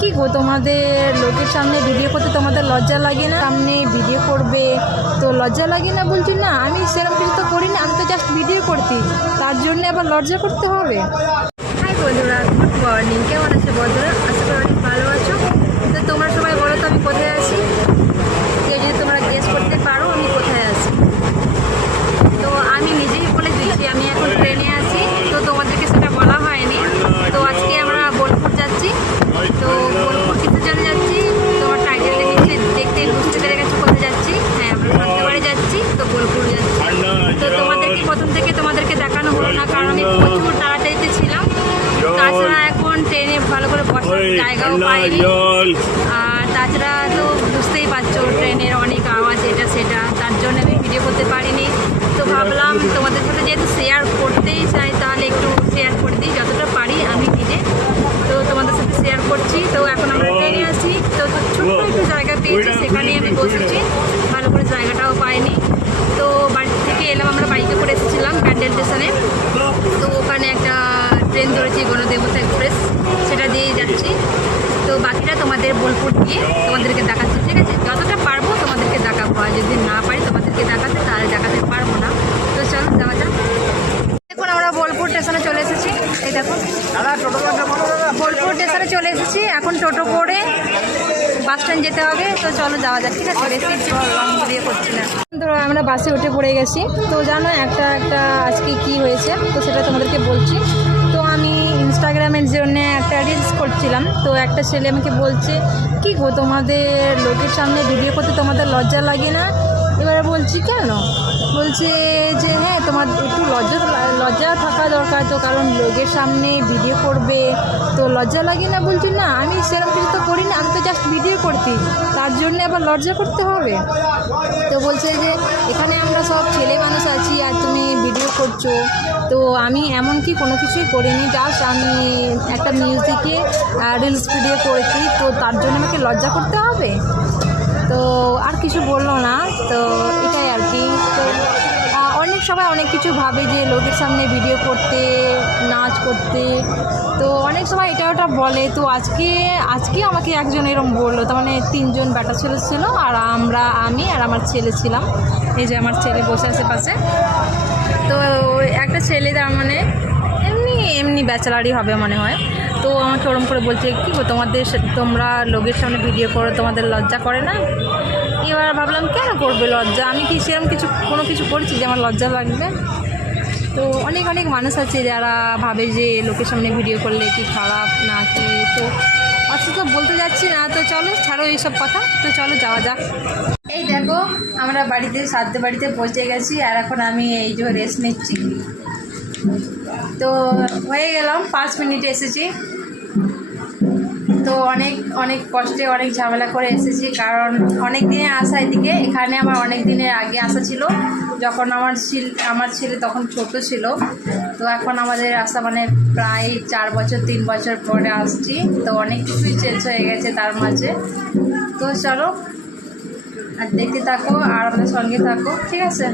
কি গো তোমাদের লোকের সামনে ভিডিও করতে তোমাদের লজ্জা লাগে না? সামনে ভিডিও করবে তো লজ্জা লাগে না? বলছি না, আমি সেরকম কিছু তো করি না, আমি তো জাস্ট ভিডিও করছি, তার জন্য আবার লজ্জা করতে হবে? হাই বন্ধুরা, গুড মর্নিং। কেমন আছে বন্ধুরা? আশা করি অনেক ভালো আছো। তো তোমরা সবাই বলো তো আমি কোথায় আছি? যদি তোমরা গেস করতে পারো আমি কোথায় আছি, তো আমি নিজেই বলে দিচ্ছি আমি এখন ট্রেনে আছি। তো তোমাদেরকে সেটা বলা হয়নি। তো আজকে আমরা বোলপুর যাচ্ছি। তো বোলপুর কিসের জন্য যাচ্ছি তোমার টাইটেলে নিচে দেখতে বুঝতে পেরে গেছো কোথায় যাচ্ছি। হ্যাঁ, আমরা সন্ধ্যেবাড়ি যাচ্ছি, তো বোলপুর যাচ্ছি। তো তোমাদেরকে প্রথম থেকে তোমাদেরকে দেখানো হলো না, কারণ আমি প্রচুর তাড়াতাড়িতে ছিলাম। তাছাড়া এখন ট্রেনে ভালো করে বসার জায়গাও পাইনি, আর তাছাড়া তো বুঝতেই পারছো ট্রেনের অনেক আওয়াজ এটা সেটা, তার জন্য আমি ভিডিও করতে পারিনি। তো ভাবলাম তোমাদের সাথে যেহেতু শেয়ার করতেই চাই, তাহলে একটু শেয়ার করে দিই যতটা পারি আমি নিজে। তো তোমাদের সাথে শেয়ার করছি। তো এখন আমরা ট্রেনে আছি, তো ছোট্ট একটু জায়গা পেয়েছি, সেখানেই আমি বসেছি, ভালো করে জায়গাটাও পাইনি। তো বাড়ি থেকে এলাম, আমরা বাইকে করে এসেছিলাম প্যান্ডেল স্টেশনে। তো ওখানে একটা ট্রেন ধরেছি, গণদেবতা এক্সপ্রেস, সেটা দিয়েই যাচ্ছি। তো বাকিটা তোমাদের বোলপুর গিয়ে তোমাদেরকে দেখাচ্ছি, ঠিক আছে? যতটা পারবো তোমাদেরকে দেখাবো, আর যদি না পারি তোমাদেরকে দেখাতে তাহলে দেখাতে পারবো না। তো চলো যাওয়া যাক। এখন আমরা বোলপুর স্টেশনে চলে এসেছি। এই দেখো বোলপুর স্টেশনে চলে এসেছি। এখন টোটো করে বাস স্ট্যান্ড যেতে হবে। তো চলো যাওয়া যাক, ঠিক আছে? বেশি লং ভিডিও করছি না। ধরো আমরা বাসে উঠে পড়ে গেছি। তো জানো একটা আজকে কি হয়েছে, তো সেটা তোমাদেরকে বলছি। তো আমি ইনস্টাগ্রামের জন্য একটা রিলস করছিলাম। তো একটা ছেলে আমাকে বলছে, কি গো তোমাদের লোকের সামনে ভিডিও করতে তোমাদের লজ্জা লাগে না? এবারে বলছি কেন? বলছে যে হ্যাঁ, তোমার একটু লজ্জা থাকা দরকার, তো কারণ লোকের সামনে ভিডিও করবে তো লজ্জা লাগে না? বলছি না, আমি সেরকম কিছু তো করি না, আমি তো জাস্ট ভিডিও করছি, তার জন্য আবার লজ্জা করতে হবে? তো বলছে যে এখানে আমরা সব ছেলে মানুষ আছি আর তুমি ভিডিও করছো। তো আমি এমন কি কোনো কিছুই করিনি, জাস্ট আমি একটা মিউজিকে রিলস ভিডিও করেছি, তো তার জন্য আমাকে লজ্জা করতে হবে? তো আর কিছু বললো না। তো এটাই আর কি। তো সবাই অনেক কিছু ভাবে যে লোকের সামনে ভিডিও করতে, নাচ করতে, তো অনেক সময় এটা ওটা বলে। তো আজকে আমাকে একজন এরকম বললো। তার মানে 3জন বেটা ছেলে ছিল, আর আমি আর আমার ছেলে ছিলাম। এই যে আমার ছেলে বসে আছে পাশে। তো একটা ছেলে তার মানে এমনি ব্যাচেলারই হবে মনে হয়। তো আমাকে ওরম করে বলছে, কি গো তোমরা লোকের সামনে ভিডিও করো, তোমাদের লজ্জা করে না? এবার ভাবলাম কেন করবে লজ্জা, আমি কি সেরকম কোনো কিছু করেছি যে আমার লজ্জা লাগবে? তো অনেক মানুষ আছে যারা ভাবে যে লোকের সামনে ভিডিও করলে কি খারাপ না কি। তো আচ্ছা, তো বলতে যাচ্ছি না, তো চলো ছাড়ো এইসব কথা। তো চলো যাওয়া যাক। এই দেখো আমরা সাধ্যে বাড়িতে পৌঁছে গেছি, আর এখন আমি এই যে রেস্ট নিচ্ছি। তো হয়ে গেলাম 5 মিনিটে এসেছি। তো অনেক কষ্টে অনেক ঝামেলা করে এসেছি, কারণ অনেক দিনে আসা এদিকে। এখানে আমার অনেক দিনের আগে আসা ছিল, যখন আমার ছেলে তখন ছোট ছিল। তো এখন আমাদের আসা মানে প্রায় 4 বছর 3 বছর পরে আসছি। তো অনেক কিছুই চেঞ্জ হয়ে গেছে তার মাঝে। তো চলো আর দেখতে থাকো আর আমাদের সঙ্গে থাকো, ঠিক আছে?